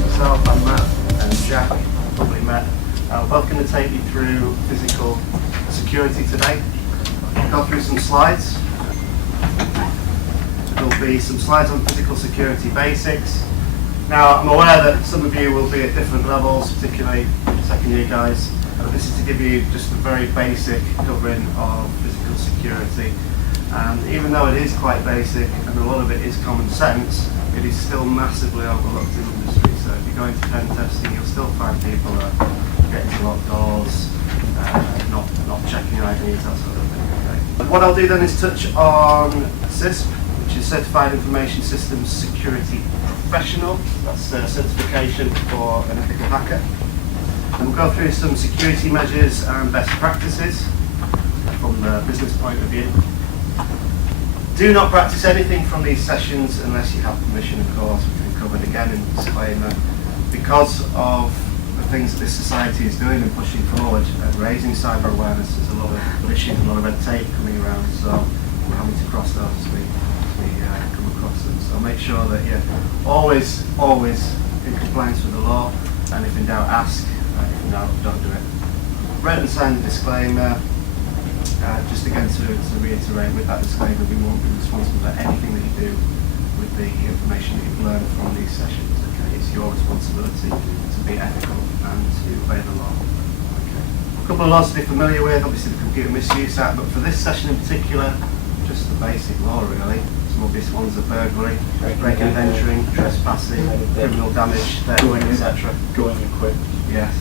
myself, I'm Matt, and Jack, probably met. We're both going to take you through physical security today. I'll go through some slides. There'll be some slides on physical security basics. Now, I'm aware that some of you will be at different levels, particularly second year guys. This is to give you just a very basic covering of physical security. And even though it is quite basic and a lot of it is common sense, it is still massively overlooked in the industry. So if you go into pen testing, you'll still find people getting to locked doors, not checking IDs, that sort of thing. Okay. What I'll do then is touch on CISP, which is Certified Information Systems Security Professional. That's a certification for an ethical hacker. And we'll go through some security measures and best practices from the business point of view. Do not practice anything from these sessions unless you have permission, of course, which we've covered again in the disclaimer. Because of the things that this society is doing and pushing forward and raising cyber awareness, there's a lot of issues, a lot of red tape coming around, so we're having to cross those as we come across them. So make sure that you're always in compliance with the law, and if in doubt, ask. If in doubt, don't do it. Read and sign the disclaimer. Just again to reiterate, with that disclaimer, we won't be responsible for anything that you do with the information that you've learned from these sessions. Okay, it's your responsibility to be ethical and to obey the law. Okay. A couple of laws to be familiar with, obviously the Computer Misuse Act, but for this session in particular, just the basic law really. Some obvious ones are burglary, breaking and entering, trespassing, criminal damage, theft, etc. Going equipped. Yes.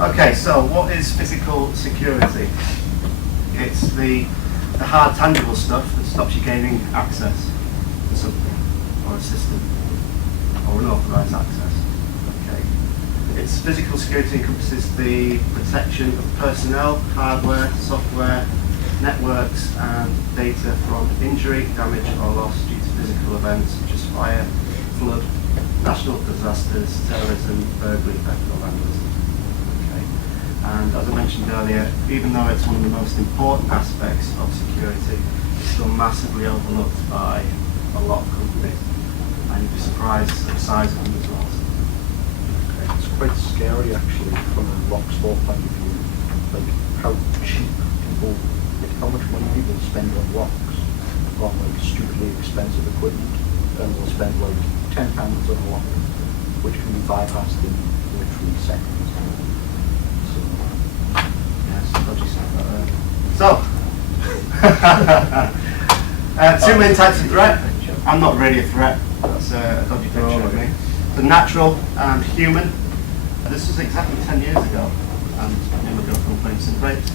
Okay, so what is physical security? It's the hard, tangible stuff that stops you gaining access to something, or a system, or unauthorized access. Okay. Its physical security encompasses the protection of personnel, hardware, software, networks, and data from injury, damage, or loss due to physical events such as fire, flood, national disasters, terrorism, burglary, theft, or vandalism. And as I mentioned earlier, even though it's one of the most important aspects of security, it's still massively overlooked by a lot of companies. And you'd be surprised at the size of them as well. Okay. It's quite scary actually from a lock store point of view, like how cheap people, like how much money people spend on locks, on like stupidly expensive equipment, and they'll spend like £10 on a lock, which can be bypassed in literally seconds. So, two main types of threat. I'm not really a threat. That's a dodgy picture of me. The natural and human. This was exactly 10 years ago, and never got complaints and rapes.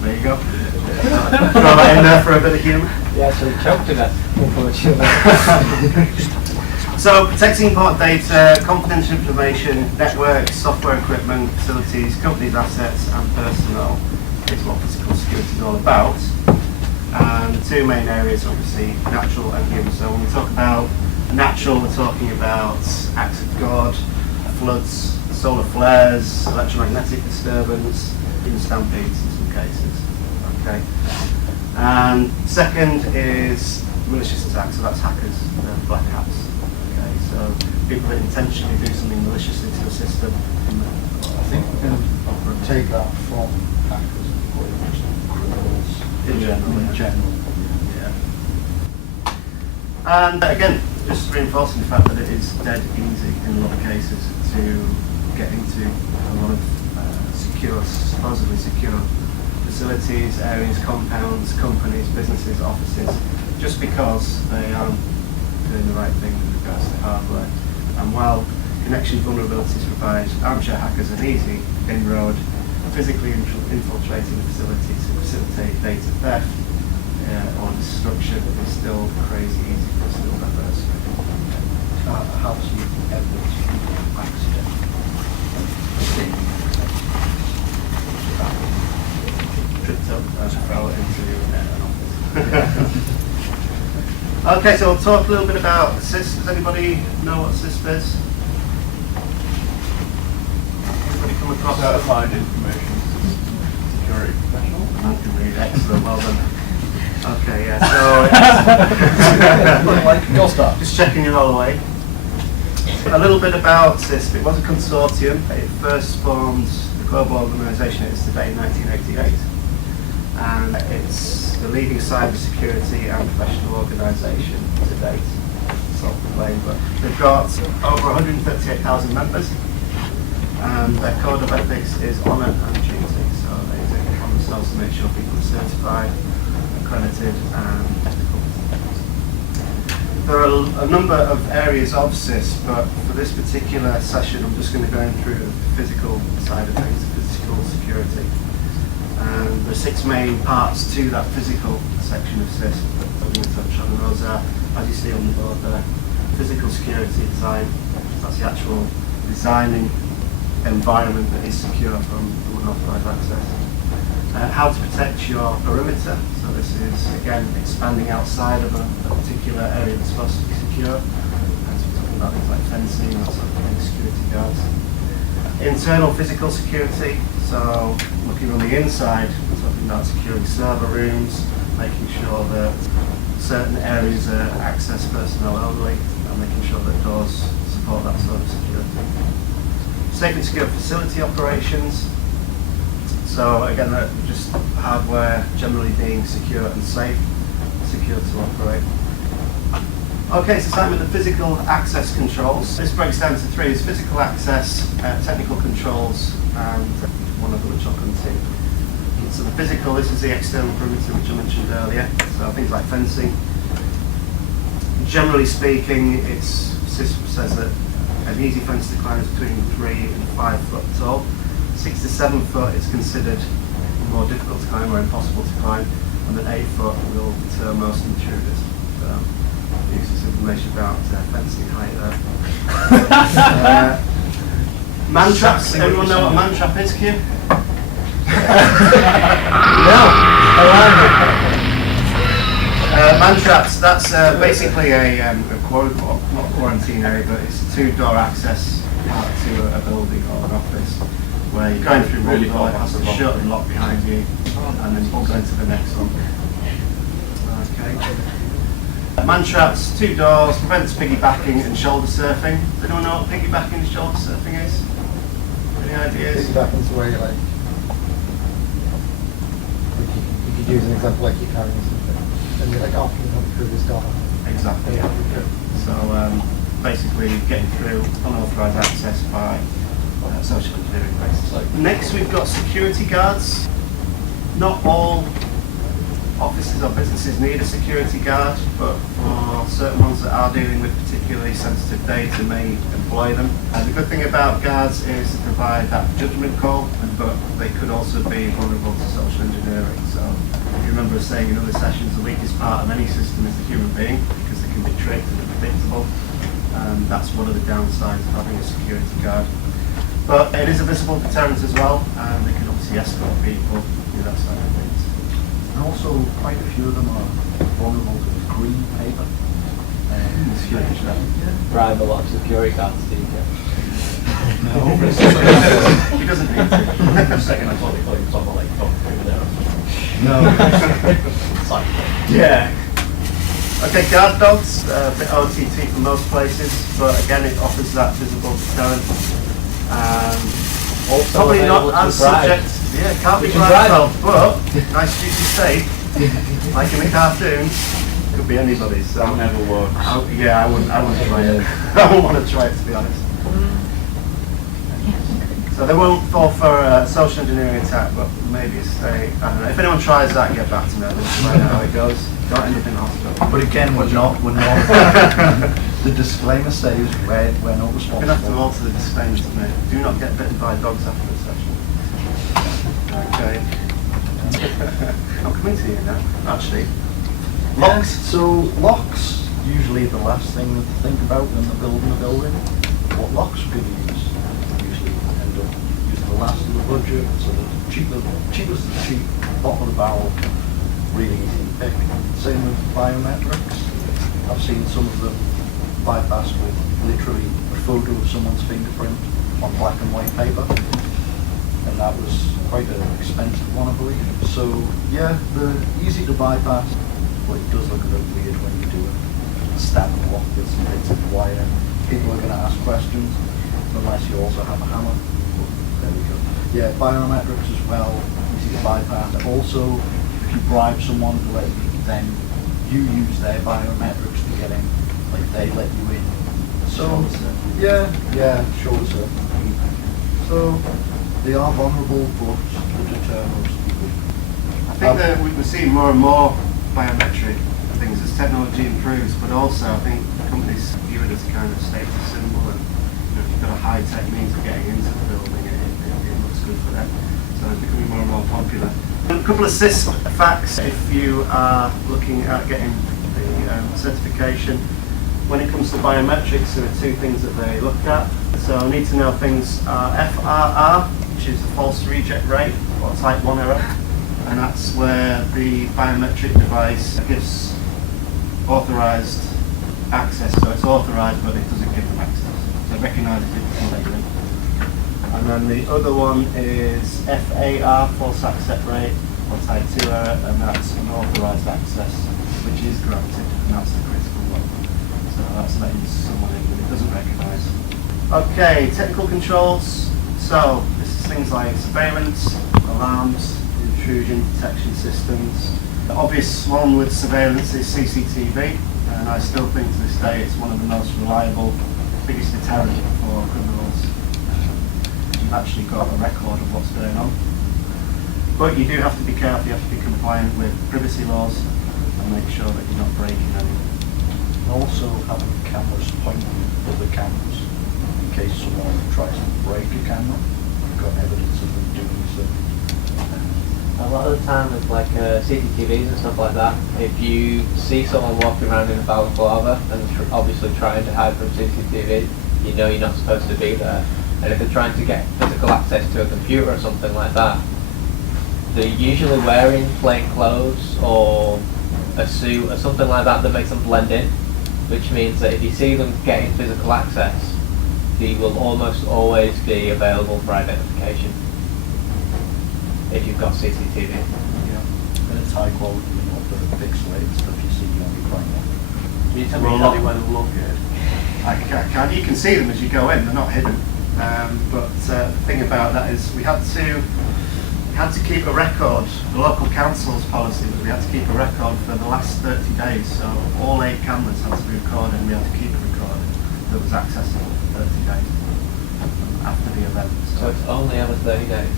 There you go. Throw that in there for a bit of humour. Yeah, so choke to that, unfortunately. So, protecting important data, confidential information, networks, software equipment, facilities, companies' assets, and personnel is what physical security is all about. And the two main areas, obviously, natural and human. So, when we talk about natural, we're talking about acts of God, floods, solar flares, electromagnetic disturbance, even stampedes in some cases. Okay. And second is malicious attacks, so that's hackers, black hats. So people that intentionally do something maliciously to the system. I think we can take that from hackers and put it just criminals in general. Yeah. And again, just reinforcing the fact that it is dead easy in a lot of cases to get into a lot of supposedly secure facilities, areas, compounds, companies, businesses, offices, just because they aren't doing the right thing with regards to hardware. And while connection vulnerabilities provide armchair hackers an easy inroad, physically infiltrating the facility to facilitate data theft or destruction is still crazy easy for us to diverse. How do you evidence accident? Tripped up and fell into an office. Okay, so we'll talk a little bit about CISP. Does anybody know what CISP is? Anybody come across Certified Information Security Professional? I can read, excellent, well done. Okay, yeah, so Like, you'll start. just checking you all the way. A little bit about CISP. It was a consortium. It first formed the global organisation it is today in 1988. And it's the leading cybersecurity and professional organisation to date. Self-proclaimed, but they've got over 138,000 members. And their code of ethics is honour and duty. So they take it upon themselves to make sure people are certified, accredited, and ethical. There are a number of areas of CIS, but for this particular session, I'm just going to go through the physical side of things, physical security. And there are 6 main parts to that physical section of CIS that I'm going to touch on. And those are, as you see on the board there, physical security design. That's the actual designing environment that is secure from unauthorized access. How to protect your perimeter. So this is, again, expanding outside of a particular area that's supposed to be secure. As we're talking about things like fencing, that sort of thing, security guards. Internal physical security. So looking on the inside, we're talking about securing server rooms, making sure that certain areas are access personnel only, and making sure that doors support that sort of security. Safe and secure facility operations. So again, just hardware generally being secure and safe, secure to operate. Okay, so starting with the physical access controls. This breaks down to 3. Is physical access, technical controls, and one of which I'll come to. So the physical, this is the external perimeter which I mentioned earlier. So things like fencing. Generally speaking, CIS says that an easy fence to climb is between 3 and 5 foot tall. 6 to 7 foot is considered more difficult to climb or impossible to climb, and then 8 foot will deter most intruders. So, use this information about fencing height there. Man traps. Everyone know what man trap is, Q? Man traps. That's basically a not quarantine area, but it's a 2-door access to a building or an office, where you're going through one door, it has to shut and lock behind you, and then you go into the next one. Okay. Man traps, 2 doors, prevents piggybacking and shoulder surfing. Does anyone know what piggybacking and shoulder surfing is? Any ideas? Piggybacking's where you you could use an example like you're carrying something, and you're like, oh, can you help me through this door? Exactly, yeah. So basically getting through unauthorised access by social engineering basically. Next we've got security guards. Not all offices or businesses need a security guard, but for certain ones that are dealing with particularly sensitive data may employ them. And the good thing about guards is to provide that judgment call, but they could also be vulnerable to social engineering. So if you remember us saying in other sessions, the weakest part of any system is the human being, because they can be tricked and unpredictable. And that's one of the downsides of having a security guard. But it is a visible deterrent as well, and they can obviously escort people, do that side of things. And also, quite a few of them are vulnerable to green paper. Bribe a lot of security guards, do you? No. He doesn't need to. For a second, I thought they called you something like Tom over there. No. It's like, Yeah. Okay, guard dogs, a bit OTT for most places, but again it offers that visible deterrent. Also Probably available not to as bribe. subject, yeah, can't be You can bribed, bribe well, but nice juicy steak, like in the cartoons, could be anybody's. So. that never works. Yeah, I wouldn't try it. I wouldn't want to try it, to be honest. So they won't fall for a social engineering attack, but maybe a stay. I don't know. If anyone tries that, get back to me. I'll find out how it goes. Don't end up in hospital. But again, we're not. The disclaimer says we're not We're going to have to responsible. alter the disclaimer to me. Do not get bitten by dogs after the session. Okay. I'm coming to you now. Actually, Locks. So locks usually the last thing that they think about when they're building a building. What locks are going to use? Usually end up using the last of the budget, so the cheapest of the cheap, bottom of the barrel, really easy to pick. Same with biometrics. I've seen some of them bypass with literally a photo of someone's fingerprint on black and white paper. And that was quite an expensive one, I believe. So yeah, they're easy to bypass. but it does look a bit weird when you do it. Stab and lock with some bits of wire. People are going to ask questions, unless you also have a hammer. But there we go. Yeah, biometrics as well, easy to bypass. Also, if you bribe someone to let you, then you use their biometrics to get in. Like they let you in. So, yeah, sure, sir. So, they are vulnerable, but to deter most people. I think that we're seeing more and more biometric things as technology improves, but also I think companies view it as a kind of status symbol, and if you've got a high-tech means of getting into the building, it looks good for them. So it's becoming more and more popular. A couple of facts if you are looking at getting the certification. When it comes to biometrics, there are two things that they look at. So I need to know things are FRR, which is the false reject rate, or type 1 error. And that's where the biometric device gives authorized access. So it's authorized, but it doesn't give them access. So it recognizes it before they go in. And then the other one is FAR, false accept rate, or type 2 error, and that's unauthorized access, which is granted, and that's the critical one. So that's letting someone in that it doesn't recognise. Okay, technical controls. So this is things like surveillance, alarms, intrusion detection systems. The obvious one with surveillance is CCTV, and I still think to this day it's one of the most reliable, biggest deterrent for criminals. You've actually got a record of what's going on. But you do have to be careful, you have to be compliant with privacy laws and make sure that you're not breaking anything. Also having cameras pointing other cameras in case someone tries to break a camera. You've got evidence of them doing so. A lot of the time with like CCTVs and stuff like that, if you see someone walking around in a balaclava and obviously trying to hide from CCTV, you know you're not supposed to be there. And if they're trying to get physical access to a computer or something like that, they're usually wearing plain clothes or a suit or something like that that makes them blend in, which means that if you see them getting physical access, they will almost always be available for identification if you've got CCTV. Yeah. And it's high quality and not the pixelated stuff you see on your crime. Can you tell me exactly where to look at? I can. You can see them as you go in. They're not hidden. But the thing about that is we had to keep a record. The local council's policy was we had to keep a record for the last 30 days. So all 8 cameras had to be recorded, and we had to keep it recorded that was accessible for 30 days after the event. So it's only ever 30 days?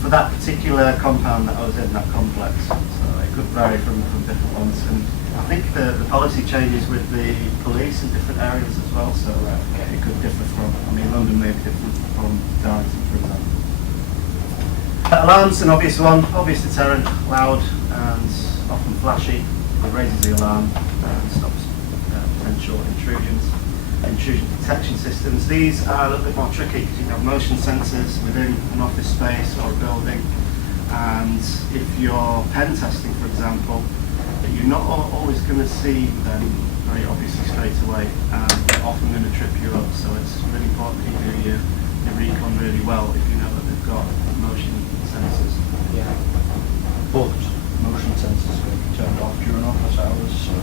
For that particular compound that I was in, that complex. So it could vary from different ones. And I think the policy changes with the police in different areas as well. So it could differ from, London may be different from Darlington, for example. Alarms, an obvious one, obvious deterrent, loud and often flashy. It raises the alarm and stops potential intrusions. Intrusion detection systems. These are a little bit more tricky because you can have motion sensors within an office space or a building, and if you're pen testing, for example, you're not always going to see them very obviously straight away, and they're often going to trip you up. So it's really important that you do your recon really well if you know that they've got motion sensors. Yeah. But motion sensors are going to be turned off during office hours. So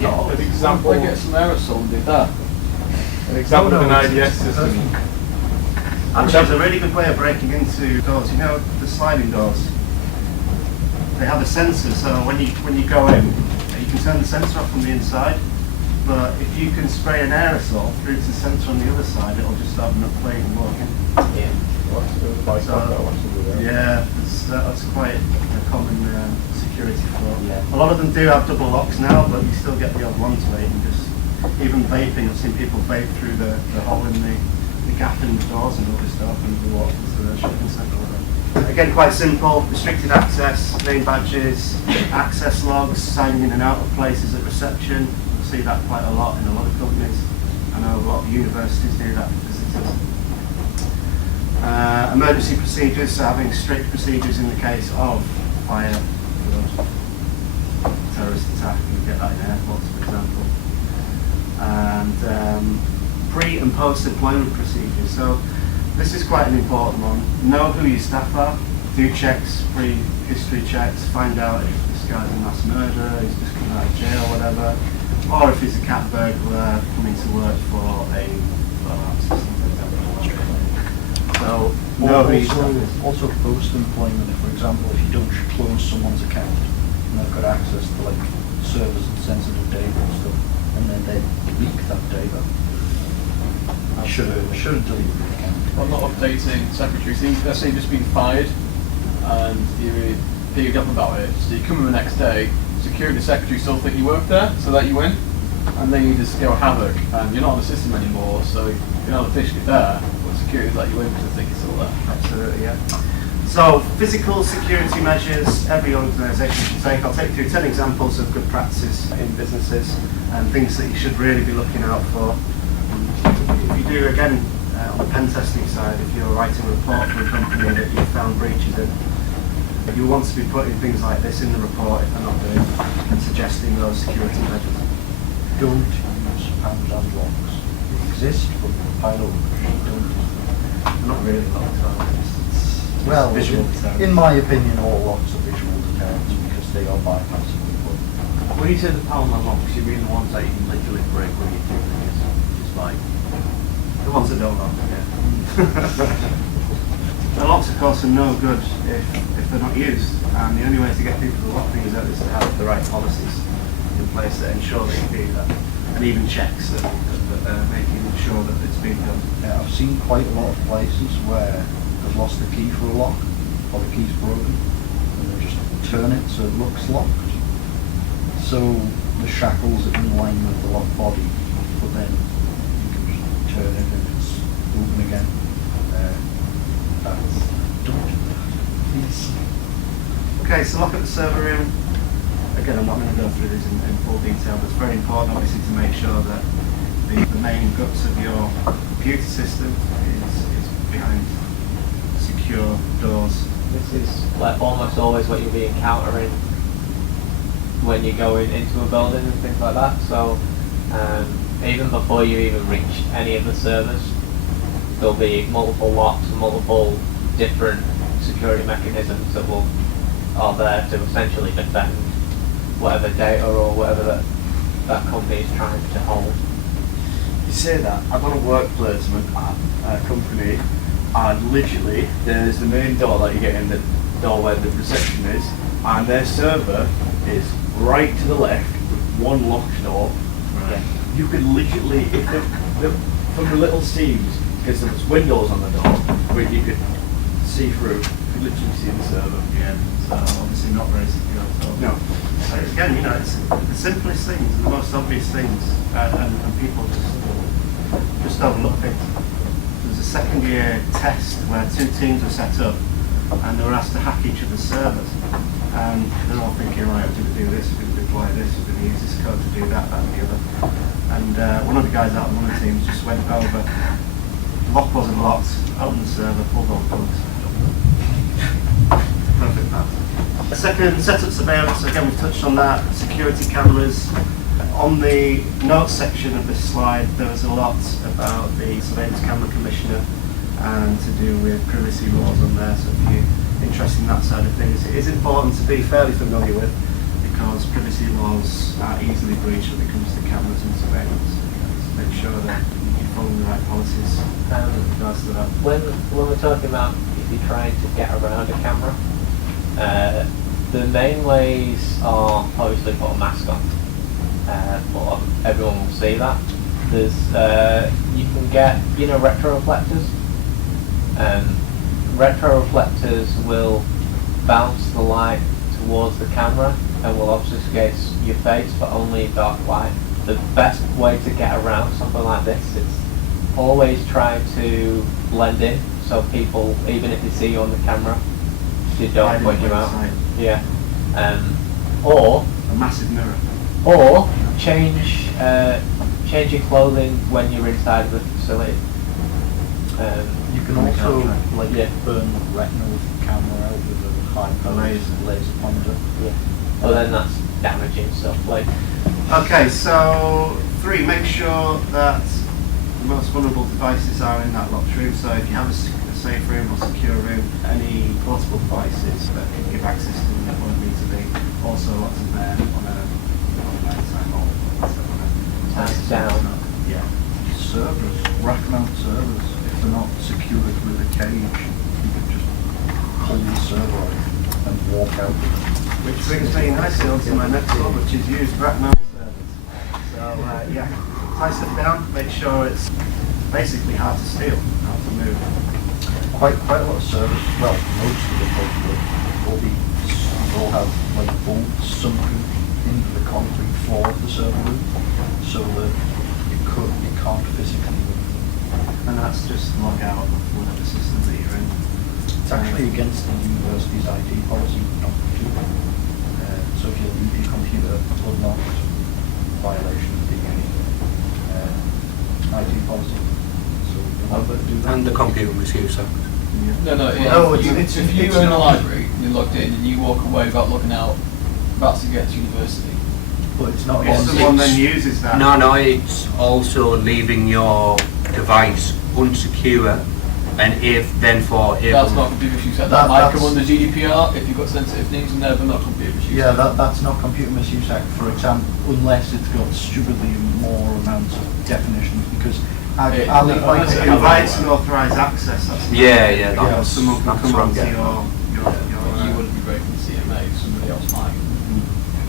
Yeah, an example. I get some aerosol and do that. An example of an it's- IDS it's system. Actually, it's a really good way of breaking into doors. You know, the sliding doors. They have a sensor, so when you go in, you can turn the sensor off from the inside. But if you can spray an aerosol through to the sensor on the other side, it'll just open up plate and walk in. Yeah. What's to do with the bike So, lock, what's to do there? Yeah, that's quite a common security flaw. Yeah. A lot of them do have double locks now, but you still get the odd one to it. And just even vaping, I've seen people vape through the hole in the gap in the doors and all this stuff, and they walk into the shopping centre. Again, quite simple: restricted access, name badges, access logs, signing in and out of places at reception. You'll see that quite a lot in a lot of companies. I know a lot of universities do that for visitors. Emergency procedures, so having strict procedures in the case of fire, flood, terrorist attack. You get that in airports, for example. And pre and post employment procedures. So this is quite an important one. Know who your staff are. Do checks, pre-history checks. Find out if the guy's a mass murderer, he's just come out of jail or whatever, or if he's a cat burglar coming to work for a alarm system, for example. So, no reason. Also post-employment, for example, if you don't close someone's account and they've got access to like servers and sensitive data and stuff, and then they leak that data, should have deleted the account. Well, not updating secretaries. Let's say you've just been fired and you pegged up about it. So you come in the next day, security secretary still think you work there, so that you in, and then you just go havoc, and you're not on the system anymore, so you're not officially there, but security let you in because they think it's still there. Absolutely, yeah. So, physical security measures every organisation should take. I'll take you through 10 examples of good practices in businesses and things that you should really be looking out for. If you do, again, on the pen testing side, if you're writing a report for a company that you've found breaches in, you want to be putting things like this in the report if they're not doing, and suggesting those security measures. Don't use Amazon locks. They exist, but pile over. Don't use them. They're not really locked, are they? It's Well, visual deterrent. in my opinion, all locks are visual deterrents because they are bypassable. When you say the pound locks, you mean the ones that you can literally break when you do things? Just like, The ones that don't lock, yeah. The locks, of course, are no good if they're not used. And the only way to get people to lock things out is to have the right policies in place that ensure that you do that. And even checks that they're making sure that it's being done. Yeah, I've seen quite a lot of places where they've lost the key for a lock, or the key's broken, and they just turn it so it looks locked. So the shackles are in line with the lock body, but then you can just turn it and it's open again. Don't do that, please. Okay, so look at the server room. Again, I'm not going to go through this in full detail, but it's very important, obviously, to make sure that the main guts of your computer system is behind secure doors. This is like almost always what you'll be encountering when you're going into a building and things like that. So even before you even reach any of the servers, there'll be multiple locks and multiple different security mechanisms that are there to essentially defend whatever data or whatever that company is trying to hold. you say that, I've got a work placement at a company, and literally there's the main door that you get in, the door where the reception is, and their server is right to the left with one locked door. Yeah. You could literally, from the little seams, because there was windows on the door, where you could see through, you could literally see the server. Yeah, so obviously not very secure. So. No. Again, you know, it's the simplest things, the most obvious things, and people just overlook things. There was a second year test where 2 teams were set up and they were asked to hack each other's servers. And they're all thinking, right, we're going to do this, we're going to deploy this, we're going to use this code to do that, that and the other. And one of the guys out of one of the teams just went over, the lock wasn't locked, opened the server, pulled all the plugs. Perfect path. Second, setup surveillance, again we've touched on that, security cameras. On the notes section of this slide there was a lot about the Surveillance Camera Commissioner and to do with privacy laws on there, so if you're interested in that side of things, it is important to be fairly familiar with because privacy laws are easily breached when it comes to cameras and surveillance. So make sure that you're following the right policies with regards to that. When we're talking about if you're trying to get around a camera, the main ways are obviously put a mask on, but everyone will see that. There's you can get retroreflectors. Retroreflectors will bounce the light towards the camera and will obfuscate your face, but only in dark light. The best way to get around something like this is always try to blend in, so people, even if they see you on the camera, they don't point you out. Yeah. Or A massive mirror. or change your clothing when you're inside of the facility. You can also Yeah. burn the retina of the camera out with a high power laser pointer. Yeah. But then that's damaging stuff. Like, Okay, so 3, make sure that the most vulnerable devices are in that locked room. So if you have a safe room or secure room, any portable devices that can give access to the network need to be Also lots of on a night time or Hands down. Yeah. Servers, rack mount servers, if they're not secured with a cage, you could just pull the server out and walk out with it. Which brings me nicely on to my next one, which is use rack mount servers. So yeah, tie stuff down, make sure it's basically hard to steal, hard to move. Quite a lot of servers, well, most of them will have like bolts sunken into the concrete floor of the server room, so that you can't physically move them. And that's just log out of whatever system that you're in. It's actually against the university's IT policy not to do that. So if you leave your computer unlocked, violation of the IT policy. So you'll have to do that. And the computer misuse act. No, No, if you it's were in a not. library, you're logged in, and you walk away without looking out, that's against university. But it's not If against someone then uses that. No, it's also leaving your device unsecure, and That's not computer misuse. That might come that's- under GDPR if you've got sensitive things in there, but not computer misuse. Yeah, that's not Computer Misuse Act, for example, unless it's got stupidly more amounts of definitions, because unless It it invites and authorised access. That's Yeah, you know, that's- someone can that's come what I'm onto getting your You wouldn't be breaking the CMA, somebody else might.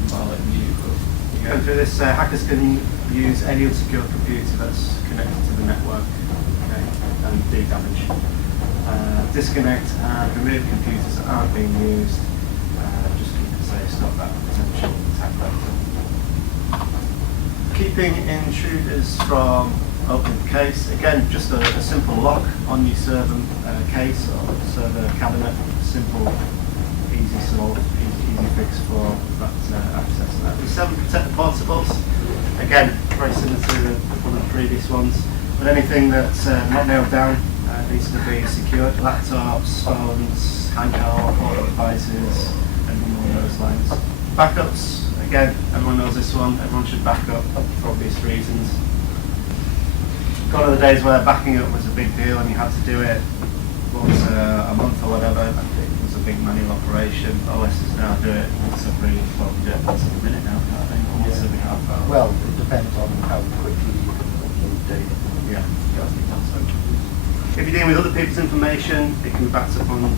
Violating you, but Going through this, hackers can use any unsecure computer that's connected to the network, okay, and do damage. Disconnect and remove computers that aren't being used, just to say stop that potential attack vector. Keeping intruders from opening the case, again, just a simple lock on your server case or server cabinet, simple, easy solve, easy fix for that access. And that. The 7 protect the portables, again, very similar to one of the previous ones, but anything that's not nailed down needs to be secured. Laptops, phones, handheld, portable devices, anything along those lines. Backups, again, everyone knows this one, everyone should back up for obvious reasons. Gone are the days where backing up was a big deal and you had to do it once a month or whatever. I think it was a big manual operation. OSs now do it once every, well, we do it once every minute now, I think, once every half hour. Well, it depends on how quickly you can upload data. Yeah, if you're dealing with other people's information, it can be backed up on,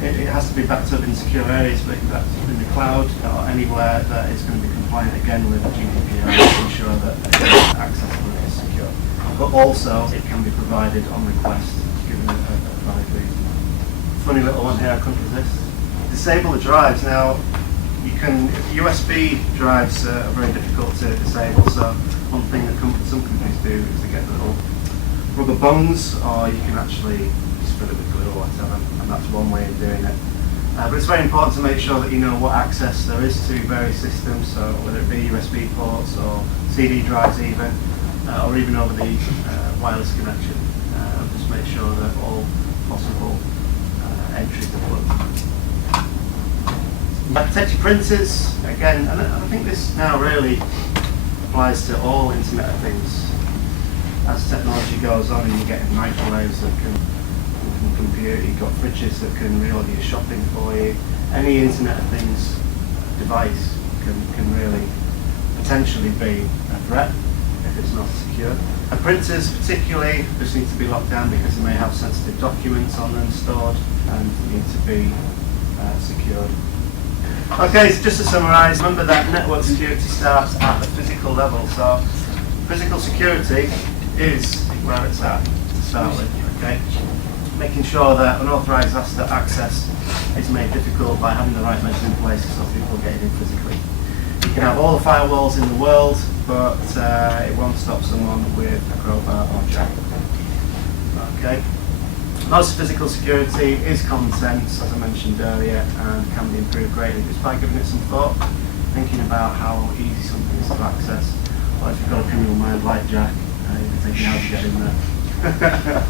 it has to be backed up in secure areas, but it can be backed up in the cloud or anywhere that is going to be compliant again with GDPR to ensure that accessible is secure. But also, it can be provided on request, given a valid reason. Funny little one here, I couldn't resist. Disable the drives. Now, you can, USB drives are very difficult to disable, so one thing that some companies do is they get little rubber bungs, or you can actually just fill it with glue or whatever, and that's one way of doing it. But it's very important to make sure that you know what access there is to various systems, so whether it be USB ports or CD drives even, or even over the wireless connection. Just make sure that all possible entries are plugged. Protect your printers, again, and I think this now really applies to all Internet of Things. As technology goes on and you're getting microwaves that can compute, you've got fridges that can reorder your shopping for you, any Internet of Things device can really potentially be a threat if it's not secure. Printers particularly just need to be locked down because they may have sensitive documents on them stored and need to be secured. Okay, so just to summarise, remember that network security starts at the physical level. So physical security is where it's at to start with, okay? Making sure that unauthorised access is made difficult by having the right measures in place so people get in physically. You can have all the firewalls in the world, but it won't stop someone with a crowbar or jack. Okay? Most physical security is common sense, as I mentioned earlier, and can be improved greatly just by giving it some thought, thinking about how easy something is to access. Or if you've got a criminal mind like Jack, you can think how to get in there.